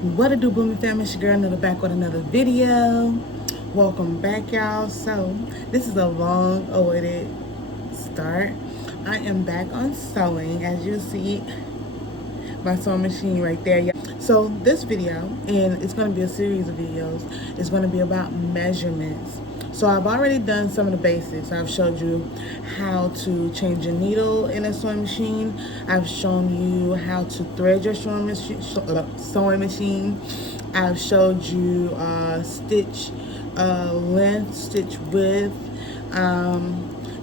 What it do, booming family? It's your girl Nilla back with another video. Welcome back, y'all. So this is a long awaited start. I am back on sewing, as you see my sewing machine right there, y'all. So this video, and it's going to be a series of videos, is going to be about measurements. So I've already done some of the basics. I've showed you how to change a needle in a sewing machine. I've shown you how to thread your sewing machine. I've showed you stitch length, stitch width.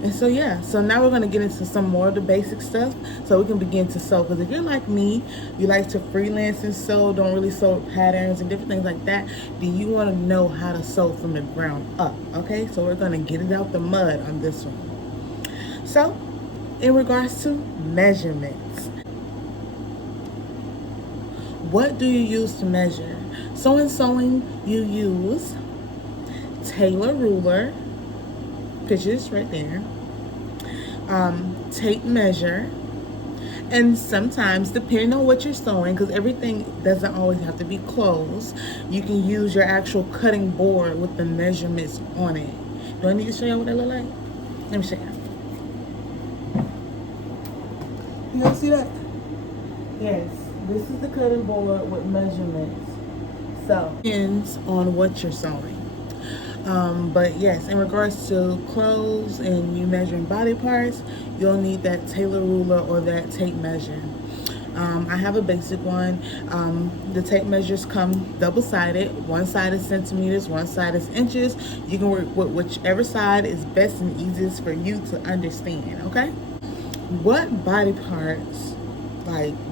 And so yeah, so now we're going to get into some more of the basic stuff so we can begin to sew. Because if you're like me, you like to freelance and sew, don't really sew patterns and different things like that, then you want to know how to sew from the ground up. Okay, so we're going to get it out the mud on this one. So in regards to measurements, what do you use to measure? So in sewing, you use tailor ruler, pictures right there, tape measure, and sometimes, depending on what you're sewing, because everything doesn't always have to be clothes, you can use your actual cutting board with the measurements on it. Do I need to show you what they look like? Let me show you. You guys see that? Yes, this is the cutting board with measurements. So depends on what you're sewing. But yes, in regards to clothes and you measuring body parts, you'll need that tailor ruler or that tape measure. I have a basic one. The tape measures come double-sided. One side is centimeters, one side is inches. You can work with whichever side is best and easiest for you to understand, okay? What body parts,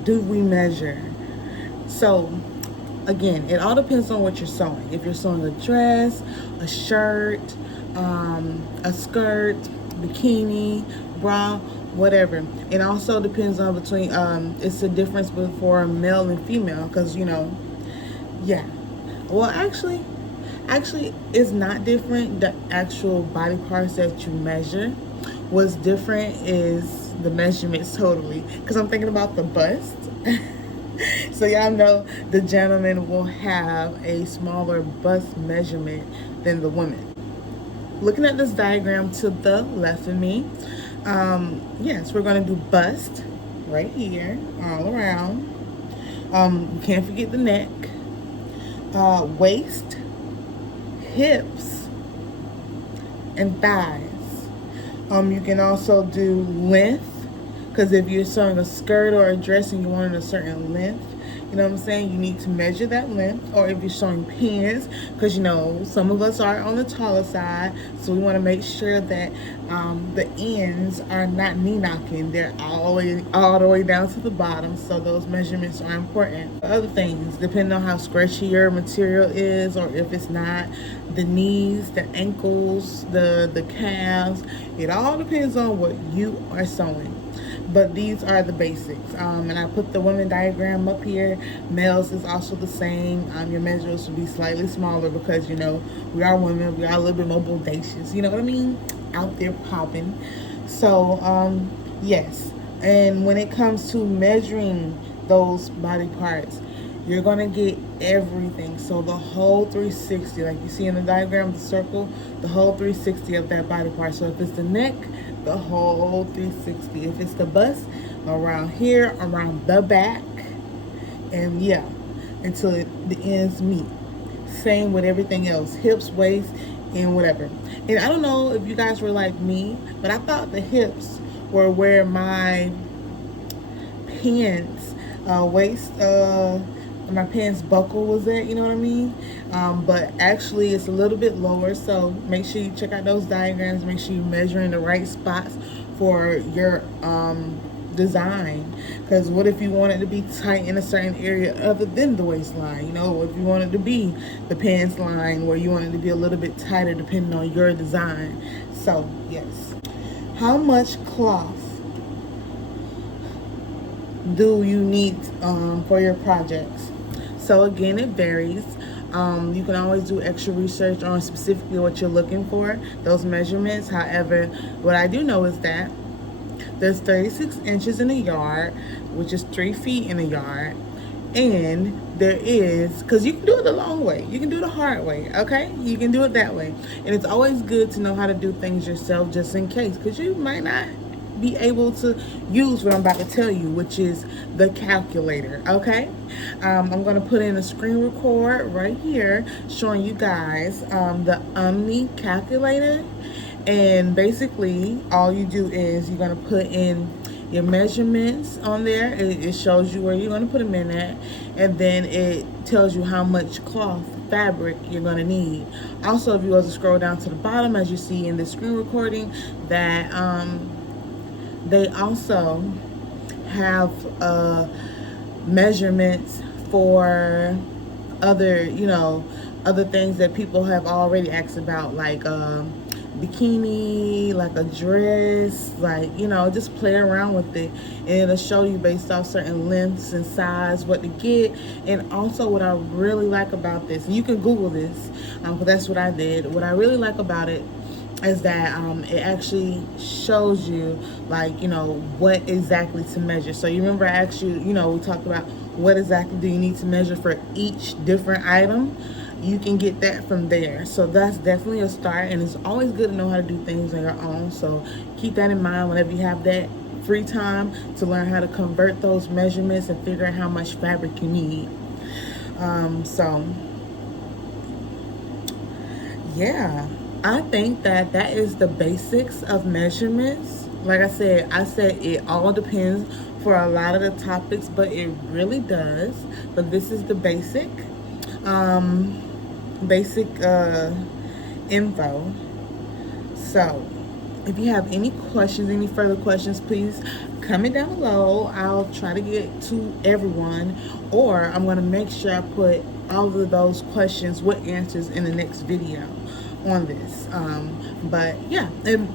do we measure? So again, it all depends on what you're sewing. If you're sewing a dress, a shirt, a skirt, bikini, bra, whatever. It also depends on between, it's a difference for male and female because, yeah. Well, actually, it's not different. The actual body parts that you measure. What's different is the measurements totally. Because I'm thinking about the bust. So y'all know the gentleman will have a smaller bust measurement than the woman. Looking at this diagram to the left of me, yes, we're going to do bust right here, all around. You can't forget the neck, waist, hips, and thighs. You can also do length. Because if you're sewing a skirt or a dress and you want a certain length, you know what I'm saying, you need to measure that length. Or if you're sewing pants, because some of us are on the taller side, so we want to make sure that the ends are not knee knocking. They're all the way down to the bottom, so those measurements are important. Other things, depending on how stretchy your material is, or if it's not, the knees, the ankles, the calves, it all depends on what you are sewing. But these are the basics. And I put the women diagram up here. Males is also the same. Your measures will be slightly smaller because, we are women. We are a little bit more bodacious. You know what I mean? Out there popping. So, yes. And when it comes to measuring those body parts, you're going to get everything. So the whole 360, like you see in the diagram, the circle, the whole 360 of that body part. So if it's the neck, the whole 360. If it's the bust, around here, around the back, and yeah, until the ends meet. Same with everything else, hips, waist, and whatever. And I don't know if you guys were like me, but I thought the hips were where my pants, my pants buckle was at, you know what I mean? But actually it's a little bit lower, so make sure you check out those diagrams. Make sure you're measuring the right spots for your design, because what if you want it to be tight in a certain area other than the waistline? If you want it to be the pants line, where you want it to be a little bit tighter depending on your design. So yes, how much cloth do you need for your projects? So again, it varies. You can always do extra research on specifically what you're looking for, those measurements. However, what I do know is that There's 36 inches in a yard, which is 3 feet in a yard. And there is, because you can do it the long way, you can do it the hard way, okay? You can do it that way. And it's always good to know how to do things yourself, just in case, because you might not be able to use what I'm about to tell you, which is the calculator, okay? I'm going to put in a screen record right here showing you guys the Omni calculator. And basically all you do is you're going to put in your measurements on there. It shows you where you're going to put them in at, and then it tells you how much cloth fabric you're going to need. Also, if you was to scroll down to the bottom, as you see in the screen recording, that they also have measurements for other, other things that people have already asked about, like bikini, like a dress, like, just play around with it, and it'll show you based off certain lengths and size what to get. And also what I really like about this, and you can Google this, because that's what I did. What I really like about it is that it actually shows you, like, what exactly to measure. So you remember I asked you, we talked about what exactly do you need to measure for each different item. You can get that from there. So that's definitely a start, and it's always good to know how to do things on your own. So keep that in mind whenever you have that free time to learn how to convert those measurements and figure out how much fabric you need. So yeah, I think that is the basics of measurements. Like I said it all depends for a lot of the topics, but it really does. But this is the basic info. So if you have any questions, any further questions, please comment down below. I'll try to get to everyone, or I'm going to make sure I put all of those questions with answers in the next video on this. But yeah, and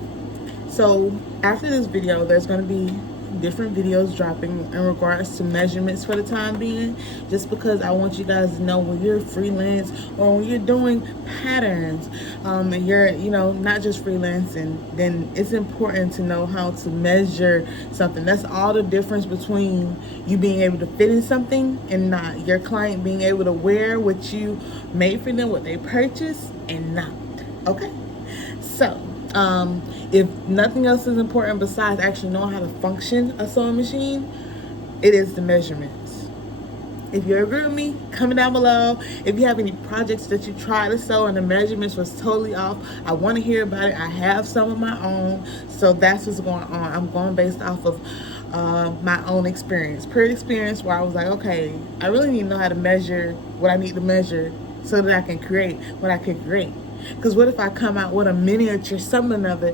so after this video, there's going to be different videos dropping in regards to measurements for the time being, just because I want you guys to know when you're freelance or when you're doing patterns, and you're not just freelancing, then it's important to know how to measure something. That's all the difference between you being able to fit in something and not, your client being able to wear what you made for them, what they purchased, and not. Okay, so if nothing else is important besides actually knowing how to function a sewing machine, it is the measurements. If you agree with me, comment down below. If you have any projects that you tried to sew and the measurements was totally off, I want to hear about it. I have some of my own, so that's what's going on. I'm going based off of my own experience, where I was like, okay, I really need to know how to measure what I need to measure so that I can create what I can create. Because what if I come out with a miniature something of it,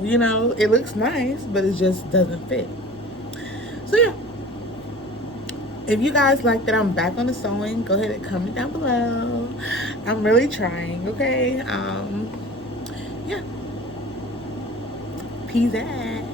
it looks nice, but it just doesn't fit. So yeah, if you guys like that I'm back on the sewing, go ahead and comment down below. I'm really trying, okay? Yeah. Peace out.